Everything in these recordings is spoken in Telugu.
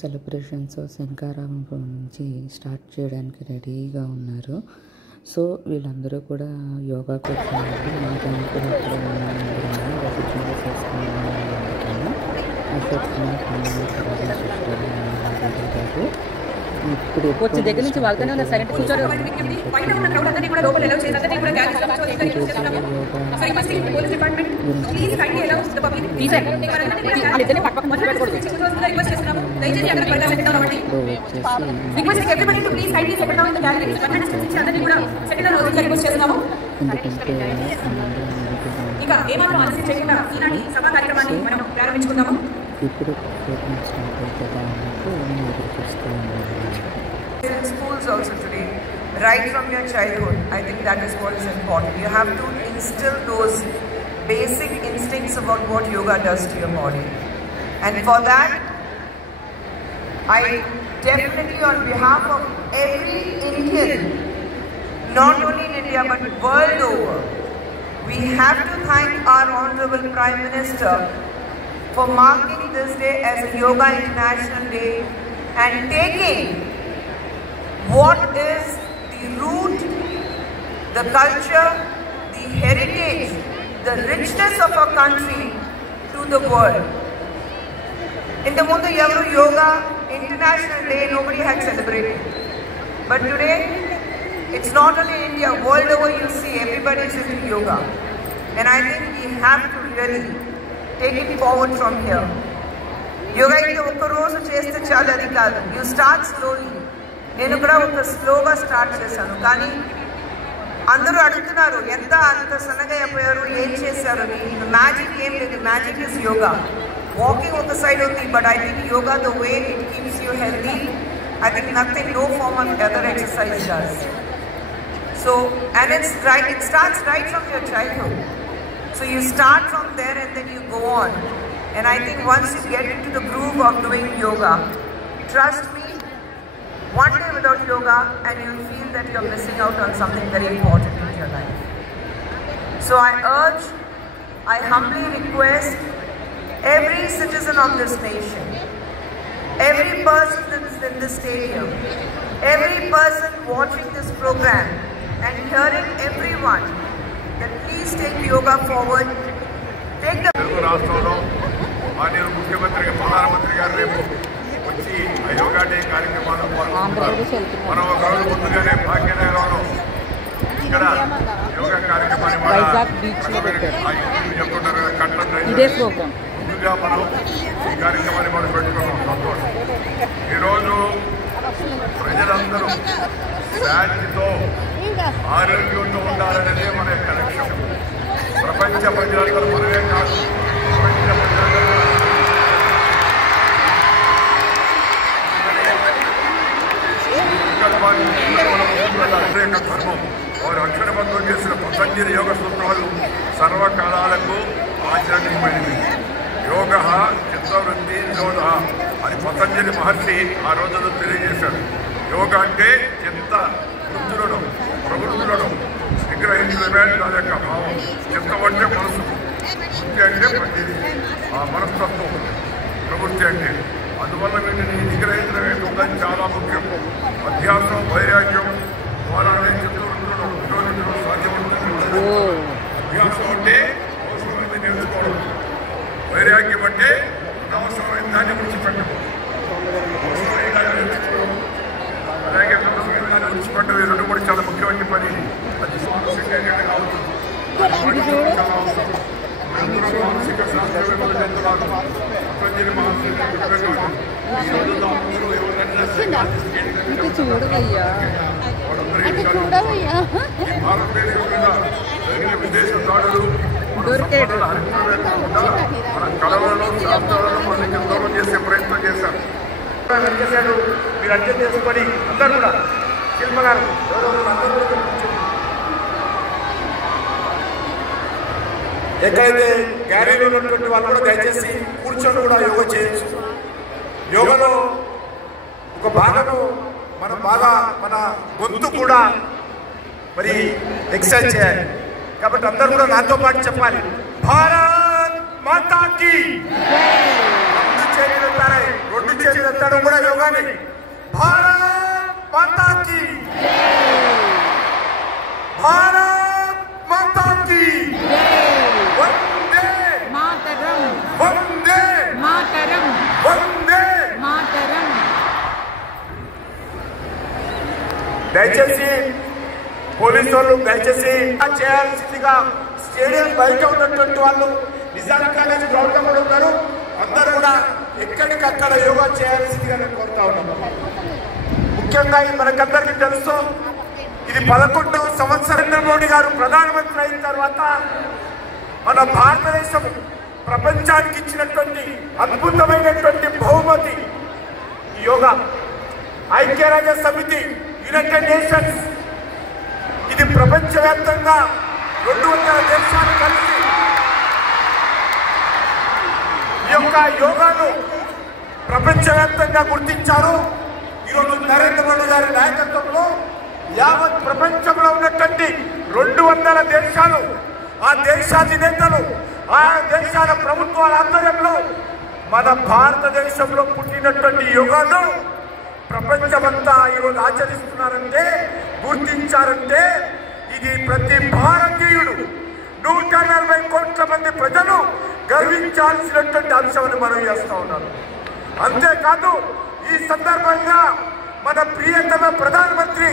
సెలబ్రేషన్స్ శంకారావం నుంచి స్టార్ట్ చేయడానికి రెడీగా ఉన్నారు. సో వీళ్ళందరూ కూడా యోగా కూర్చున్నారు. మేము కూడా అక్కడ ఉన్నాము, చేసుకున్నాము. అశోక్ ఇప్పుడు వచ్చే దగ్గర నుంచి వాళ్ళతోనే ఉన్నారు. సైలెంట్ కూర్చోరు. ఇప్పుడు ప్రోగ్రామ్ స్టార్ట్ అవుతుందా అన్నట్టు ఎదురు చూస్తూ ఉన్నాను. In schools also today, right from your childhood, I think that is what is important. You have to instill those basic instincts about what yoga does to your body. And for that, I definitely, on behalf of every Indian, not only in India but world over, we have to thank our Honorable Prime Minister for marking this day as a Yoga International Day and taking what is the root, the culture, the heritage, the richness of our country to the world. In the Mundu Yavaru Yoga International Day, nobody had celebrated. But today, it's not only India, world over you see everybody is into yoga. And I think we have to really take it forward from here. Yoga is oka roju cheste chalu adi kaadu. You start slowly. Nenu kuda oka slowga start chesanu. Kani andaru adugutunnaru enta anta sanaga ayyaru em chesaru ni magic em ledu. Magic is yoga. Walking oka side undi, but I think yoga, the way it keeps you healthy, I think nothing, no form of other exercise does. So, and it's right, it starts right from your childhood. So you start from there and then you go on. And I think once you get into the groove of doing yoga, trust me, one day without yoga and you'll feel that you're missing out on something very important in your life. So I humbly request every citizen of this nation, every person that is in this stadium, every person watching this program and hearing everyone, that please take yoga forward. Take the రాష్ట్రంలో మాన్య ముఖ్యమంత్రి ప్రధానమంత్రి గారు రేపు వచ్చి యోగా డే కార్యక్రమాలను పాల్గొంటున్నారు. మనం ఒక రోజు ముందుగానే భాగ్యనగరంలో ఇక్కడ యోగా కార్యక్రమాన్ని ముందుగా మనం ఈ కార్యక్రమాన్ని మనం పెట్టుకున్నాం. సంతోషం. ఈరోజు ప్రజలందరూ శాంతితో ఆరోగ్యంతో ఉండాలనేదే మన యొక్క లక్ష్యం. ప్రపంచ ప్రజలందరూ మనమే కాదు, ప్రపంచ ప్రజలందరూ ధర్మం వారు అక్షరబద్ధం చేసిన పతంజలి యోగ సూత్రాలు సర్వకాలాలకు ఆచరణీయమైనవి. యోగ చిత్తవృత్తి నిరోధ అని పతంజలి మహర్షి ఆ రోజుల్లో తెలియజేశాడు. యోగా అంటే చిత్త వృత్తులను ప్రవృత్తులను నిగ్రహించడమే దాని యొక్క భావం. చిత్తం అంటే మనసు, వృత్తి అంటే ప్రతిదీ ఆ మనస్తత్వం, ప్రవృత్తి అంటే. అందువల్ల వీటిని నిగ్రహించడం ఏంటంటే చాలా ముఖ్యం. అధ్యాసం వైరాగ్యం ద్వారానే చిత్తవృత్తులను నిరోధించడం సాధ్యమవుతుంది. అభ్యాసం అంటే అవసరమైంది నేర్చుకోవడం, వైరాగ్యం అంటే అనవసరమైన దాన్ని విడిచిపెట్టడం, అవసరమైన దాన్ని నేర్చుకోవడం, అలాగే అనవసరమైన దాన్ని విడిచిపెట్టడం. ఈ రెండు కూడా చాలా ముఖ్యమైన పని. అది మానసిక కావచ్చు, చాలా అవసరం. అందరూ మానసిక శాస్త్రవేత్తలు చెప్తున్నారు. పతంజలి మహర్షి ఈ రోజుల్లో అందరూ ఎవరైనా భారతదేశం మీద జరిగిన విదేశ దాడులు మన కళలను శాస్త్రాలను మనకి దూరం చేసే ప్రయత్నం చేశారు. మీరు అర్థం చేసుకొని అందరూ కూడా శిల్ప గారు ఎక్కడైతే గ్యాలరీలో ఉన్నటువంటి వాళ్ళు కూడా దయచేసి కూర్చొని కూడా యోగా చేయొచ్చు. యోగాలో ఒక భాగము మనం బాగా మన గొంతు కూడా మరి ఎక్సర్సైజ్ చేయాలి. కాబట్టి అందరూ కూడా నాతో పాటు చెప్పాలి, భారత్ మాతా కీ. होता है రెండు చేతులు ఎత్తడం కూడా యోగానే భారత్ మాతా కీ భారత్ మాతా కీ వందే మాతరం వందే మాతరం వందే మాతరం. దయచేసి పోలీసు వాళ్ళు దయచేసి చేయాల్సిందిగా స్టేడియం బయట ఉన్నటువంటి వాళ్ళు నిజాం కాలేజ్ గ్రౌండ్ కూడా ఉన్నారు. అందరూ కూడా ఎక్కడికక్కడ యోగా చేయాల్సిందిగా నేను కోరుతా ఉన్నాను. ముఖ్యంగా మనకందరికీ తెలుసు, ఇది 11వ సంవత్సరం. నరేంద్ర మోడీ గారు ప్రధానమంత్రి అయిన తర్వాత మన భారతదేశం ప్రపంచానికి ఇచ్చినటువంటి అద్భుతమైనటువంటి బహుమతి యోగా. ఐక్యరాజ్య సమితి, యునైటెడ్ నేషన్స్, ఇది ప్రపంచవ్యాప్తంగా 200 దేశాలు కలిసి ఈ యొక్క యోగాను ప్రపంచవ్యాప్తంగా గుర్తించారు. ఈరోజు నరేంద్ర మోడీ గారి నాయకత్వంలో యావత్ ప్రపంచంలో ఉన్నటువంటి 200 దేశాలు, ఆ దేశాధినేతలు, ఆ దేశాల ప్రభుత్వాల ఆధ్వర్యంలో మన భారతదేశంలో పుట్టినటువంటి యోగాను ప్రపంచమంతా ఈరోజు ఆచరిస్తున్నారంటే, గుర్తించారంటే ఇది ప్రతి భారతీయుడు 140 కోట్ల మంది ప్రజలు గర్వించాల్సినటువంటి అంశాన్ని మనం చేస్తూ ఉన్నాం. అంతేకాదు ఈ సందర్భంగా మన ప్రియతమ ప్రధానమంత్రి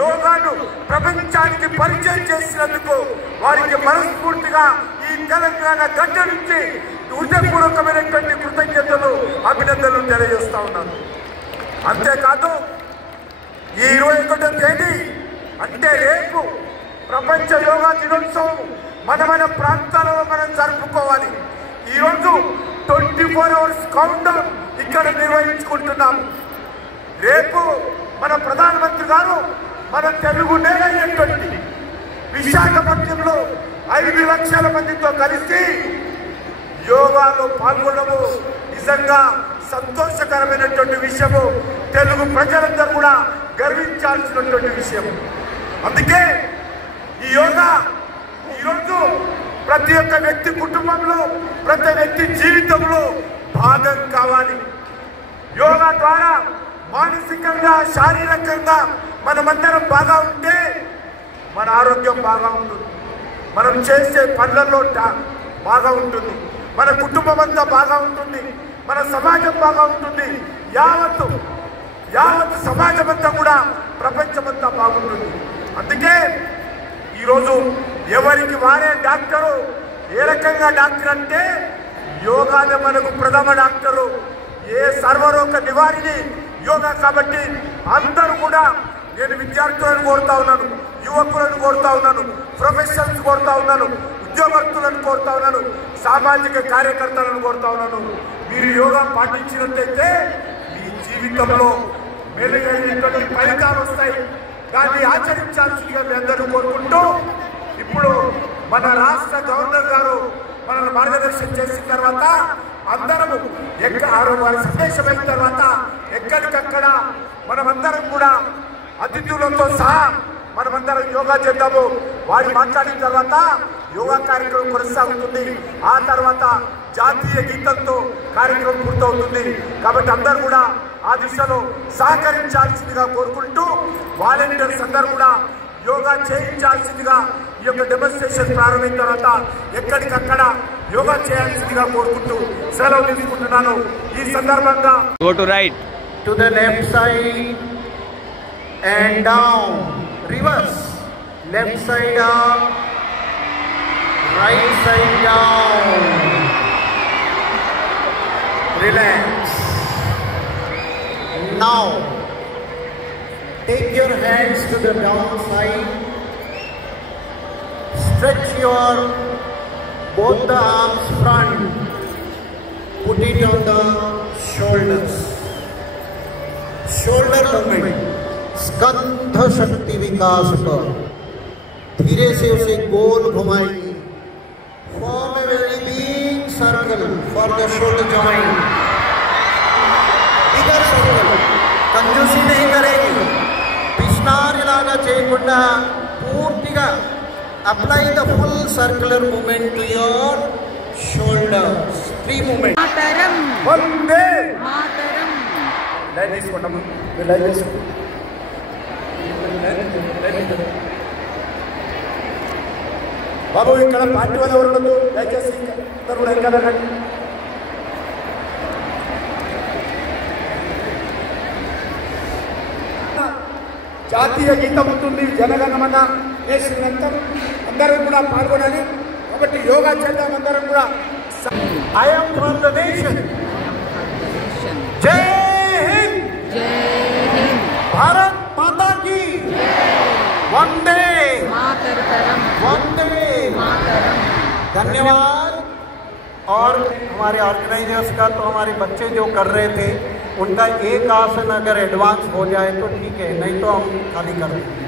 యోగాను ప్రపంచానికి పరిచయం చేసినందుకు వారికి మనస్ఫూర్తిగా ఈ తెలంగాణ గడ్డ నుంచి హృదయపూర్వకమైనటువంటి కృతజ్ఞతలు, అభినందనలు తెలియజేస్తా ఉన్నాను. అంతేకాదు ఈ 21వ తేదీ అంటే రేపు ప్రపంచ యోగా దినోత్సవం మన ప్రాంతాలలో మనం జరుపుకోవాలి. ఈరోజు 24 అవర్స్ కౌంట్డౌన్ ఇక్కడ నిర్వహించుకుంటున్నాము. రేపు మన ప్రధానమంత్రి గారు మన తెలుగు నేల అయినటువంటి విశాఖపట్నంలో 5 లక్షల మందితో కలిసి యోగాలో పాల్గొనము నిజంగా సంతోషకరమైనటువంటి విషయము. తెలుగు ప్రజలందరూ కూడా గర్వించాల్సినటువంటి విషయం. అందుకే ఈ యోగా ఈరోజు ప్రతి ఒక్క వ్యక్తి కుటుంబంలో, ప్రతి వ్యక్తి జీవితంలో భాగం కావాలి. యోగా ద్వారా మానసికంగా, శారీరకంగా మనమందరం బాగా ఉంటే మన ఆరోగ్యం బాగా ఉంటుంది, మనం చేసే పనులలో బాగా ఉంటుంది, మన కుటుంబం అంతా బాగా ఉంటుంది, మన సమాజం బాగా ఉంటుంది, యావత్ సమాజం అంతా కూడా ప్రపంచమంతా బాగుంటుంది. అందుకే ఈరోజు ఎవరికి వారే డాక్టరు. ఏ రకంగా డాక్టర్ అంటే యోగానే మనకు ప్రథమ డాక్టరు, ఏ సర్వరోగ నివారిణి యోగా. కాబట్టి అందరూ కూడా, నేను విద్యార్థులను కోరుతా ఉన్నాను, యువకులను కోరుతా ఉన్నాను, ప్రొఫెషనల్స్ కోరుతా ఉన్నాను, ఉద్యోగస్తులను కోరుతా ఉన్నాను, సామాజిక కార్యకర్తలను కోరుతా ఉన్నాను. మీరు యోగా పాటించినట్లయితే మీ జీవితంలో మెరుగైనటువంటి ఫలితాలు వస్తాయి. దాన్ని ఆచరించాల్సిందిగా మీ అందరూ కోరుకుంటూ, ఇప్పుడు మన రాష్ట్ర గవర్నర్ గారు మనల్ని మార్గదర్శనం చేసిన తర్వాత అందరము వారి సందేశం అయిన తర్వాత ఎక్కడికక్కడ మనమందరం కూడా అతిథులతో సహా మనమందరం యోగా చేద్దాము. వారు మాట్లాడిన తర్వాత యోగా కార్యక్రమం కొనసాగుతుంది. ఆ తర్వాత జాతీయ గీతంతో కార్యక్రమం పూర్తవుతుంది. కాబట్టి అందరూ కూడా ఆ దిశలో సహకరించాల్సిందిగా కోరుకుంటూ, వాలంటీర్స్ అందరూ కూడా యోగా చేయించాల్సిందిగా ఈ యొక్క డెమోన్స్ట్రేషన్ ప్రారంభమైన తర్వాత ఎక్కడికక్కడ యోగా చేయాల్సిందిగా కోరుకుంటూ సెలవు తీసుకుంటున్నాను. ఈ సందర్భంగా Go to right. To the left side and down. Reverse. Left side up. Right side down. Relax. Now, take your hands to the down side. Stretch your both the arms front. Put it on the shoulders. Shoulder movement. स्कंध शक्ति विकास पर धीरे से उसे गोल घुमाएंगे. Form a very big circle for the shoulder joint. Bigger circle. कंजूसी नहीं करेंगे. पिछनारी लागा చేయకుండా పూర్తిగా apply the full circular movement to your shoulders. 3 moment. Mataram Vande Mataram line తీసుకుంటాము. మీరు లైన్ చేసుకోండి. బాబు ఇక్కడ పార్టీ వాళ్ళు ఎవరు ఉండదు, దయచేసి అందరూ కూడా ఇంకా రండి. జాతీయ గీతం ఉంటుంది, జనగణమన దేశమంతా అందరూ కూడా పాల్గొనాలి. కాబట్టి యోగా చేద్దాం అందరం కూడా. I'm from the nation. జై హింద్. भारत माता की वंदे मातरम वंदे मातरम। धन्यवाद। और हमारे ऑर्गेनाइजर्स का तो हमारे बच्चे जो कर रहे थे उनका एक आसन अगर एडवांस हो जाए तो ठीक है, नहीं तो हम खाली कर देंगे।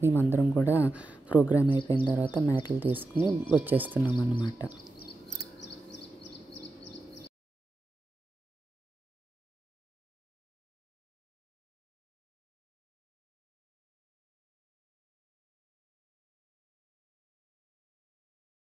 మేమందరం కూడా ప్రోగ్రామ్ అయిపోయిన తర్వాత మ్యాట్లు తీసుకుని వచ్చేస్తున్నాం అన్నమాట.